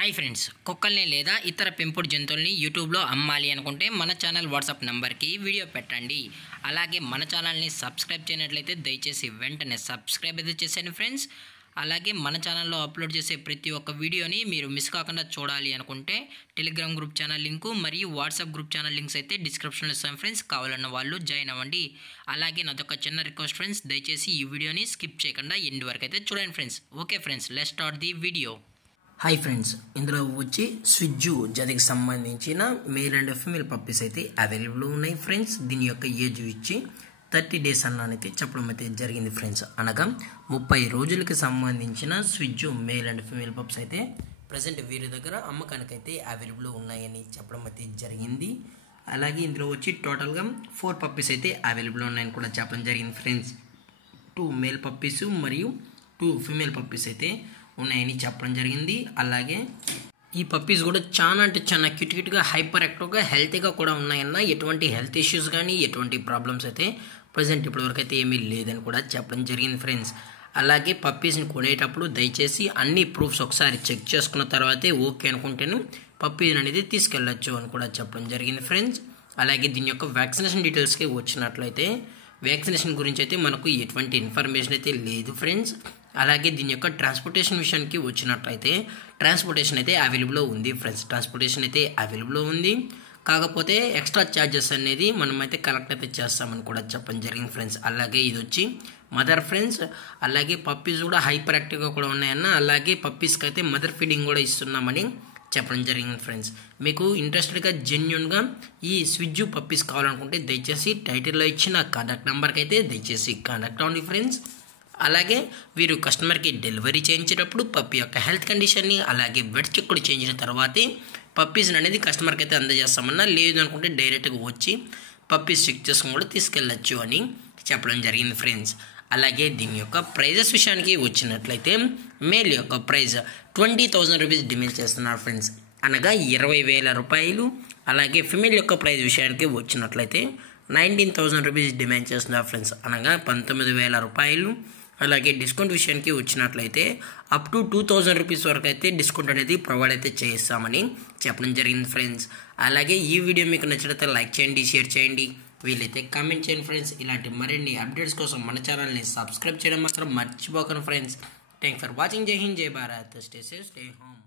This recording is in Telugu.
హాయ్ ఫ్రెండ్స్, కుక్కల్ని లేదా ఇతర పెంపుడు జంతువుల్ని యూట్యూబ్లో అమ్మాలి అనుకుంటే మన ఛానల్ వాట్సాప్ నెంబర్కి వీడియో పెట్టండి. అలాగే మన ఛానల్ని సబ్స్క్రైబ్ చేయనట్లయితే దయచేసి వెంటనే సబ్స్క్రైబ్ అయితే చేసేయండి ఫ్రెండ్స్. అలాగే మన ఛానల్లో అప్లోడ్ చేసే ప్రతి ఒక్క వీడియోని మీరు మిస్ కాకుండా చూడాలి అనుకుంటే టెలిగ్రామ్ గ్రూప్ ఛానల్ లింకు మరియు వాట్సాప్ గ్రూప్ ఛానల్ లింక్స్ అయితే డిస్క్రిప్షన్లో ఇస్తాను ఫ్రెండ్స్. కావాలన్న వాళ్ళు జాయిన్ అవ్వండి. అలాగే నాదొక చిన్న రిక్వెస్ట్ ఫ్రెండ్స్, దయచేసి ఈ వీడియోని స్కిప్ చేయకుండా ఎండ్ వరకు అయితే చూడండి friends. Okay friends, let's start the video. Hi friends, ఇందులో వచ్చి స్విజ్జు జాతికి సంబంధించిన మేల్ అండ్ ఫీమేల్ పప్పీస్ అయితే అవైలబుల్ ఉన్నాయి ఫ్రెండ్స్. దీని యొక్క ఏజ్ ఇచ్చి 30 days అన్నానైతే చెప్పడం అయితే జరిగింది ఫ్రెండ్స్. అనగా 30 రోజులకి సంబంధించిన స్విజ్జు మేల్ అండ్ ఫీమేల్ పప్స్ అయితే ప్రజెంట్ వీరి దగ్గర అమ్మకానికి అయితే అవైలబుల్ ఉన్నాయని చెప్పడం అయితే జరిగింది. అలాగే ఇందులో వచ్చి టోటల్గా 4 పప్పీస్ అయితే అవైలబుల్ ఉన్నాయని కూడా చెప్పడం జరిగింది ఫ్రెండ్స్. 2 మేల్ పప్పీస్ మరియు 2 ఫీమేల్ పప్పీస్ అయితే ఉన్నాయని చెప్పడం జరిగింది. అలాగే ఈ పప్పీస్ కూడా చాలా అంటే చాలా క్యూట్గా హైపర్ యాక్టివ్గా హెల్తీగా కూడా ఉన్నాయన్న. ఎటువంటి హెల్త్ ఇష్యూస్ కానీ ఎటువంటి ప్రాబ్లమ్స్ అయితే ప్రజెంట్ ఇప్పటివరకు అయితే ఏమీ లేదని కూడా చెప్పడం జరిగింది ఫ్రెండ్స్. అలాగే పప్పీస్ని కొనేటప్పుడు దయచేసి అన్ని ప్రూఫ్స్ ఒకసారి చెక్ చేసుకున్న తర్వాతే ఓకే అనుకుంటేను పప్పీస్ అనేది తీసుకెళ్ళచ్చు అని కూడా చెప్పడం జరిగింది ఫ్రెండ్స్. అలాగే దీని యొక్క వ్యాక్సినేషన్ డీటెయిల్స్కి వచ్చినట్లయితే వ్యాక్సినేషన్ గురించి అయితే మనకు ఎటువంటి ఇన్ఫర్మేషన్ అయితే లేదు ఫ్రెండ్స్. అలాగే దీని యొక్క ట్రాన్స్పోర్టేషన్ విషయానికి వచ్చినట్లయితే ట్రాన్స్పోర్టేషన్ అయితే అవైలబుల్ ఉంది ఫ్రెండ్స్. ట్రాన్స్పోర్టేషన్ అయితే అవైలబుల్ ఉంది, కాకపోతే ఎక్స్ట్రా ఛార్జెస్ అనేది మనమైతే కలెక్ట్ అయితే చేస్తామని కూడా చెప్పడం జరిగింది ఫ్రెండ్స్. అలాగే ఇది వచ్చి మదర్ ఫ్రెండ్స్. అలాగే పప్పీస్ కూడా హైపర్ యాక్టివ్గా కూడా ఉన్నాయన్న. అలాగే పప్పీస్కి అయితే మదర్ ఫీడింగ్ కూడా ఇస్తున్నామని చెప్పడం జరిగింది ఫ్రెండ్స్. మీకు ఇంట్రెస్టెడ్గా జెన్యున్గా ఈ స్విజ్జు పప్పీస్ కావాలనుకుంటే దయచేసి టైటిల్లో ఇచ్చిన కాంటాక్ట్ నెంబర్కి అయితే దయచేసి కాంటాక్ట్ అవ్వండి ఫ్రెండ్స్. అలాగే వీరు కస్టమర్కి డెలివరీ చేయించేటప్పుడు పప్పీ యొక్క హెల్త్ కండిషన్ని అలాగే వెట్ చెక్ కూడా చేయించిన తర్వాతే పప్పీస్ని అనేది కస్టమర్కి అయితే అందజేస్తామన్నా. లేదు అనుకుంటే డైరెక్ట్గా వచ్చి పప్పీస్ చెక్ చేసుకుని కూడా తీసుకెళ్ళచ్చు అని చెప్పడం జరిగింది ఫ్రెండ్స్. అలాగే దీని యొక్క ప్రైజెస్ విషయానికి వచ్చినట్లయితే మేల్ యొక్క ప్రైజ్ 20,000 రూపీస్ డిమాండ్ చేస్తున్నారు ఫ్రెండ్స్, అనగా 20,000 రూపాయలు. అలాగే ఫిమేల్ యొక్క ప్రైజ్ విషయానికి వచ్చినట్లయితే 19,000 రూపీస్ డిమాండ్ చేస్తున్నారు ఫ్రెండ్స్, అనగా 19,000 రూపాయలు. అలాగే డిస్కౌంట్ విషయానికి వచ్చినట్లయితే అప్ టు 2,000 రూపీస్ వరకు అయితే డిస్కౌంట్ అనేది ప్రొవైడ్ అయితే చేస్తామని చెప్పడం జరిగింది ఫ్రెండ్స్. అలాగే ఈ వీడియో మీకు నచ్చినట్లయితే లైక్ చేయండి, షేర్ చేయండి, వీలైతే కామెంట్ చేయండి ఫ్రెండ్స్. ఇలాంటి మరిన్ని అప్డేట్స్ కోసం మన ఛానల్ని సబ్స్క్రైబ్ చేయడం మాత్రం మర్చిపోకండి ఫ్రెండ్స్. Thank for watching. జై హింద్, జై Bharat, stay safe, stay home.